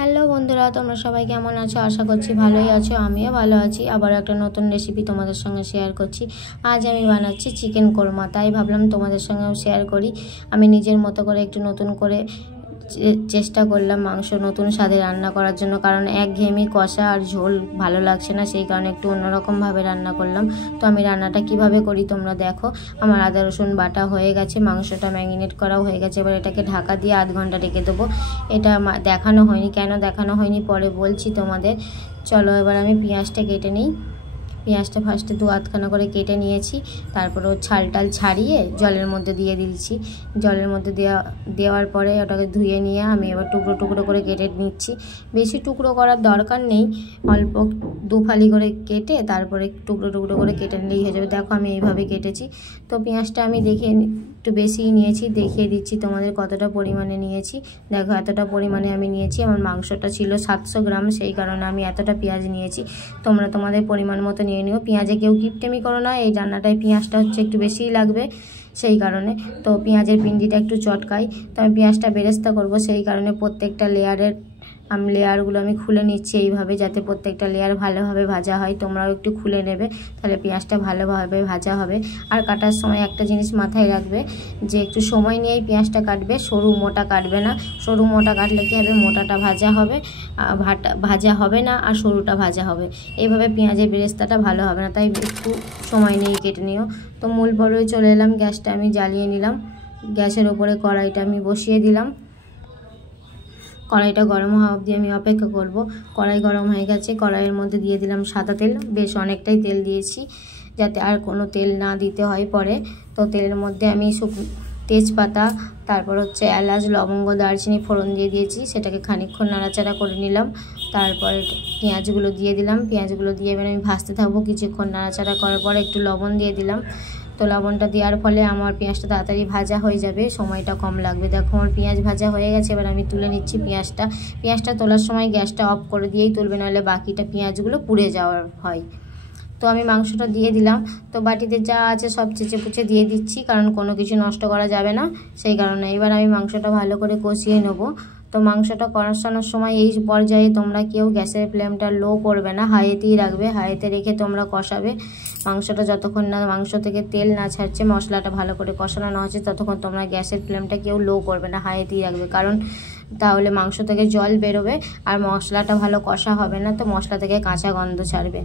Hello বন্ধুরা, তোমরা সবাই কেমন আছো? আশা করছি ভালোই আছো। আমিও ভালো আছি। আবার একটা নতুন রেসিপি তোমাদের সঙ্গে শেয়ার করছি। আজ আমি বানাচ্ছি চিকেন কোরমা, তাই ভাবলাম তোমাদের সঙ্গেও শেয়ার করি। আমি নিজের মতো করে একটু নতুন করে চেষ্টা করলাম মাংস নতুন স্বাদে রান্না করার জন্য, কারণ একঘেয়েমি কষা আর ঝোল ভালো লাগছে না, সেই কারণে একটু অন্যরকমভাবে রান্না করলাম। তো আমি রান্নাটা কিভাবে করি তোমরা দেখো। আমার আদা রসুন বাটা হয়ে গেছে, মাংসটা ম্যারিনেট করাও হয়ে গেছে। এবার এটাকে ঢাকা দিয়ে আধ ঘন্টা রেখে দেবো। এটা দেখানো হয়নি, কেন দেখানো হয়নি পরে বলছি তোমাদের। চলো এবার আমি পেঁয়াজটা কেটে নিই। পেঁয়াজটা ফার্স্টে দু আধখানা করে কেটে নিয়েছি, তারপর ও ছালটাল ছাড়িয়ে জলের মধ্যে দিয়ে দিয়েছি। জলের মধ্যে দেওয়ার পরে ওটাকে ধুয়ে নিয়ে আমি এবার টুকরো টুকরো করে কেটে নিচ্ছি। বেশি টুকরো করার দরকার নেই, অল্প দু ফালি করে কেটে তারপরে টুকরো টুকরো করে কেটে নিলেই হয়ে যাবে। দেখো আমি এইভাবে কেটেছি। তো পেঁয়াজটা আমি দেখে একটু বেশিই নিয়েছি, দেখিয়ে দিচ্ছি তোমাদের কতটা পরিমাণে নিয়েছি। দেখো এতটা পরিমাণে আমি নিয়েছি। আমার মাংসটা ছিল 700 গ্রাম, সেই কারণে আমি এতটা পেঁয়াজ নিয়েছি। তোমরা তোমাদের পরিমাণ মতো নিয়ে নিও। পেঁয়াজে কেউ কিপটেমি করো না, এই রান্নাটায় পেঁয়াজটা হচ্ছে একটু বেশিই লাগবে, সেই কারণে। তো পেঁয়াজের পিন্ডিটা একটু চটকাই, তো আমি পেঁয়াজটা বেরেস্তা করব, সেই কারণে প্রত্যেকটা লেয়ারগুলো আমি খুলে নিচ্ছি এইভাবে, যাতে প্রত্যেকটা লেয়ার ভালোভাবে ভাজা হয়। তোমরাও একটু খুলে নেবে, তাহলে পেঁয়াজটা ভালোভাবে ভাজা হবে। আর কাটার সময় একটা জিনিস মাথায় রাখবে, যে একটু সময় নিয়েই পেঁয়াজটা কাটবে, সরু মোটা কাটবে না। সরু মোটা কাটলে কী হবে, মোটাটা ভাজা হবে না, আর সরুটা ভাজা হবে। এইভাবে পেঁয়াজের বেরেস্তাটা ভালো হবে না, তাই একটু সময় নিয়েই কেটে নিও। তো মূল পর্বে চলে এলাম। গ্যাসটা আমি জ্বালিয়ে নিলাম। গ্যাসের ওপরে কড়াইটা আমি বসিয়ে দিলাম। কড়াইটা গরম হওয়া অবধি আমি অপেক্ষা করব। কড়াই গরম হয়ে গেছে, কড়াইয়ের মধ্যে দিয়ে দিলাম সাদা তেল। বেশ অনেকটাই তেল দিয়েছি, যাতে আর কোনো তেল না দিতে হয় পরে। তো তেলের মধ্যে আমি তেজপাতা, তারপর হচ্ছে এলাচ, লবঙ্গ, দারচিনি ফোড়ন দিয়ে দিয়েছি। সেটাকে খানিকক্ষণ নাড়াচাড়া করে নিলাম। তারপরে পেঁয়াজগুলো দিয়ে দিলাম। পেঁয়াজগুলো দিয়ে এবার আমি ভাজতে থাকবো। কিছুক্ষণ নাড়াচাড়া করার পরে একটু লবণ দিয়ে দিলাম। তো লবণটা দেওয়ার ফলে আমার পেঁয়াজটা তাড়াতাড়ি ভাজা হয়ে যাবে, সময়টা কম লাগবে। দেখো আমার পেঁয়াজ ভাজা হয়ে গেছে। এবার আমি তুলে নিচ্ছি পেঁয়াজটা তোলার সময় গ্যাসটা অফ করে দিয়েই তুলবে, নাহলে বাকিটা পেঁয়াজগুলো পুড়ে যাওয়ার হয়। তো আমি মাংসটা দিয়ে দিলাম। তো বাটিতে যা আছে সব চেঁচে পুচে দিয়ে দিচ্ছি, কারণ কোনো কিছু নষ্ট করা যাবে না, সেই কারণে। এবার আমি মাংসটা ভালো করে কষিয়ে নেব। তো মাংসটা কষানোর সময় এই পর্যায়ে তোমরা কেউ গ্যাসের ফ্লেমটা লো করবে না, হাইতেই রাখবে। হাইতে রেখে তোমরা কষাবে মাংসটা, যতক্ষণ না মাংস থেকে তেল না ছাড়ছে, মশলাটা ভালো করে কষানো না হচ্ছে, ততক্ষণ তোমরা গ্যাসের ফ্লেমটা কেউ লো করবে না, হাইতেই রাখবে। কারণ তাহলে মাংস থেকে জল বেরোবে আর মশলাটা ভালো কষা হবে না, তো মশলা থেকে কাঁচা গন্ধ ছাড়বে,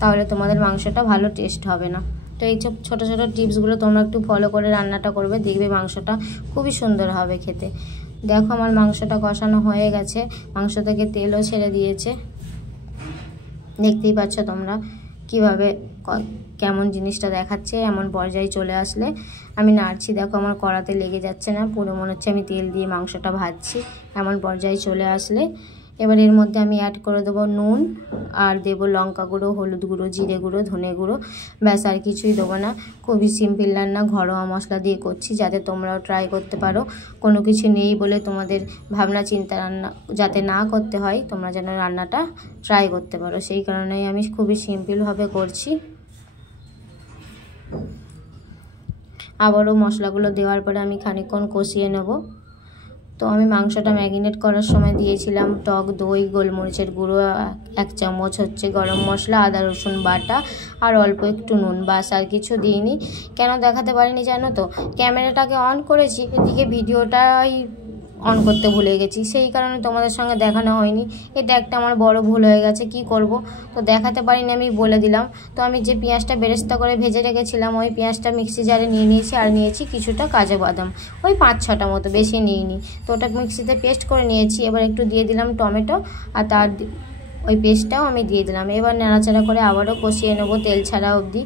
তাহলে তোমাদের মাংসটা ভালো টেস্ট হবে না। তো এই ছোটো ছোটো টিপসগুলো তোমরা একটু ফলো করে রান্নাটা করবে, দেখবে মাংসটা খুবই সুন্দর হবে খেতে। দেখো আমার মাংসটা কষানো হয়ে গেছে, মাংস থেকে তেলও ছেড়ে দিয়েছে। দেখতেই পাচ্ছ তোমরা কিভাবে কেমন জিনিসটা দেখাচ্ছে। এমন পর্যায়ে চলে আসলে আমি নাড়ছি। দেখো আমার কড়াতে লেগে যাচ্ছে না, পুরো মনে হচ্ছে আমি তেল দিয়ে মাংসটা ভাজছি। এমন পর্যায়ে চলে আসলে এবার এর মধ্যে আমি অ্যাড করে দেবো নুন, আর দেবো লঙ্কা গুঁড়ো, হলুদ গুঁড়ো, জিরে গুঁড়ো, ধনে গুঁড়ো। ব্যাস, আর কিছুই দেবো না। খুবই সিম্পল রান্না, ঘরোয়া মশলা দিয়ে করছি, যাতে তোমরাও ট্রাই করতে পারো। কোনো কিছু নেই বলে তোমাদের ভাবনা চিন্তা রান্না যাতে না করতে হয়, তোমরা যেন রান্নাটা ট্রাই করতে পারো, সেই কারণেই আমি খুবই সিম্পলভাবে করছি। আবারও মশলাগুলো দেওয়ার পরে আমি খানিকক্ষণ কষিয়ে নেব। তো আমি মাংসটা ম্যারিনেট করার সময় দিয়েছিলাম টক দই, গোলমরিচের গুঁড়ো, 1 চামচ হচ্ছে গরম মশলা, আদা রসুন বাটা, আর অল্প একটু নুন। বাস, আর কিছু দিইনি। কেন দেখাতে পারিনি জানো তো, ক্যামেরাটাকে অন করেছি, এদিকে ভিডিওটাই অন করতে ভুলে গেছি, সেই কারণে তোমাদের সঙ্গে দেখানো হয়নি। এটা একটা আমার বড় ভুল হয়ে গেছে, কি করব। তো দেখাতে পারিনি, আমি বলে দিলাম। তো আমি যে পেঁয়াজটা বেরেস্তা করে ভেজে রেখেছিলাম, ওই পেঁয়াজটা মিক্সি জারে নিয়ে নিয়েছি, আর নিয়েছি কিছুটা কাজু বাদাম, ওই 5-6টা মতো, বেশি নিইনি। তো ওটা মিক্সিতে পেস্ট করে নিয়েছি। এবার একটু দিয়ে দিলাম টমেটো, আর তার ওই পেস্টটাও আমি দিয়ে দিলাম। এবার নাড়াচাড়া করে আবারও কষিয়ে নেবো তেল ছাড়া অবধি।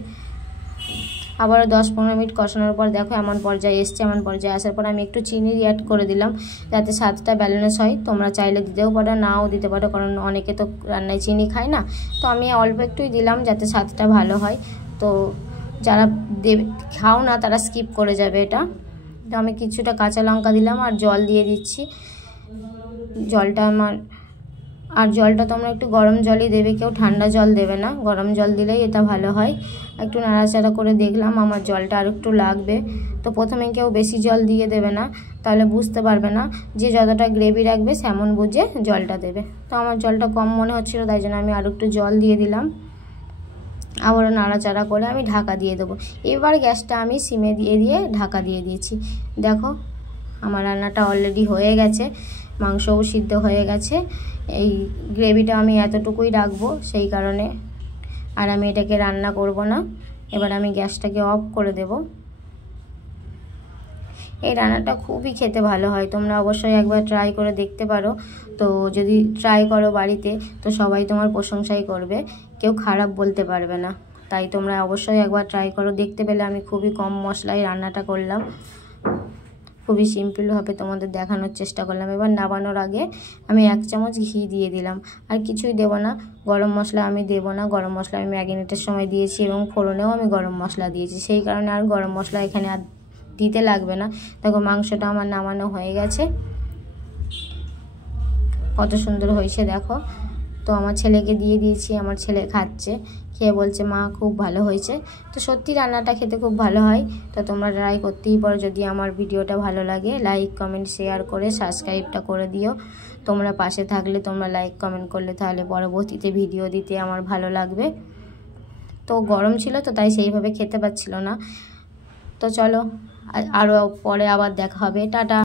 আবারও 10-15 মিনিট কষানোর পর দেখো এমন পর্যায়ে এসছে। এমন পর্যায়ে আসার পর আমি একটু চিনি অ্যাড করে দিলাম, যাতে স্বাদটা ব্যালেন্স হয়। তোমরা চাইলে দিতেও পারো, নাও দিতে পারো, কারণ অনেকে তো রান্নায় চিনি খায় না। তো আমি অল্প একটুই দিলাম, যাতে স্বাদটা ভালো হয়। তো যারা খাও না তারা স্কিপ করে যাবে এটা। তো আমি কিছুটা কাঁচা লঙ্কা দিলাম, আর জল দিয়ে দিচ্ছি। জলটা আমার আর জলটা তোমরা একটু গরম জলই দেবে, কেউ ঠান্ডা জল দেবে না, গরম জল দিলেই এটা ভালো হয়। একটু নাড়াচাড়া করে দেখলাম আমার জলটা আর একটু লাগবে। তো প্রথমে কেউ বেশি জল দিয়ে দেবে না, তাহলে বুঝতে পারবে না। যে যতটা গ্রেভি রাখবে সেমন বুঝে জলটা দেবে। তো আমার জলটা কম মনে হচ্ছিলো, তাই জন্য আমি আর একটু জল দিয়ে দিলাম। আবারও নাড়াচাড়া করে আমি ঢাকা দিয়ে দেবো। এবার গ্যাসটা আমি সিমে দিয়ে ঢাকা দিয়ে দিয়েছি। দেখো আমার রান্নাটা অলরেডি হয়ে গেছে, মাংসও সিদ্ধ হয়ে গেছে। এই গ্রেভিটা আমি এতটুকুই রাখবো সেই কারণে, আর আমি এটাকে রান্না করব না। এবার আমি গ্যাসটাকে অফ করে দেব। এই রান্নাটা খুবই খেতে ভালো হয়, তোমরা অবশ্যই একবার ট্রাই করে দেখতে পারো। তো যদি ট্রাই করো বাড়িতে, তো সবাই তোমার প্রশংসাই করবে, কেউ খারাপ বলতে পারবে না। তাই তোমরা অবশ্যই একবার ট্রাই করো। দেখতে পেলে আমি খুবই কম মশলায় রান্নাটা করলাম, খুবই সিম্পলভাবে তোমাদের দেখানোর চেষ্টা করলাম। এবার নামানোর আগে আমি 1 চামচ ঘি দিয়ে দিলাম, আর কিছুই দেব না। গরম মশলা আমি দেব না, গরম মশলা আমি ম্যারিনেটের সময় দিয়েছি এবং ফোড়নেও আমি গরম মশলা দিয়েছি, সেই কারণে আর গরম মশলা এখানে আর দিতে লাগবে না। দেখো মাংসটা আমার নামানো হয়ে গেছে, কত সুন্দর হয়েছে দেখো। তো আমার ছেলেকে দিয়ে দিয়েছি, আমার ছেলে খাচ্ছে, খেয়ে বলছে মা খুব ভালো হয়েছে। তো সত্যি রান্নাটা খেতে খুব ভালো হয়। তো তোমরা ট্রাই করতেই পারো। যদি আমার ভিডিওটা ভালো লাগে লাইক কমেন্ট শেয়ার করে সাবস্ক্রাইবটা করে দিও। তোমরা পাশে থাকলে, তোমরা লাইক কমেন্ট করলে তাহলে পরবর্তীতে ভিডিও দিতে আমার ভালো লাগবে। তো গরম ছিল তো তাই সেইভাবে খেতে পাচ্ছিল না। তো চলো আরও পরে আবার দেখা হবে, টাটা।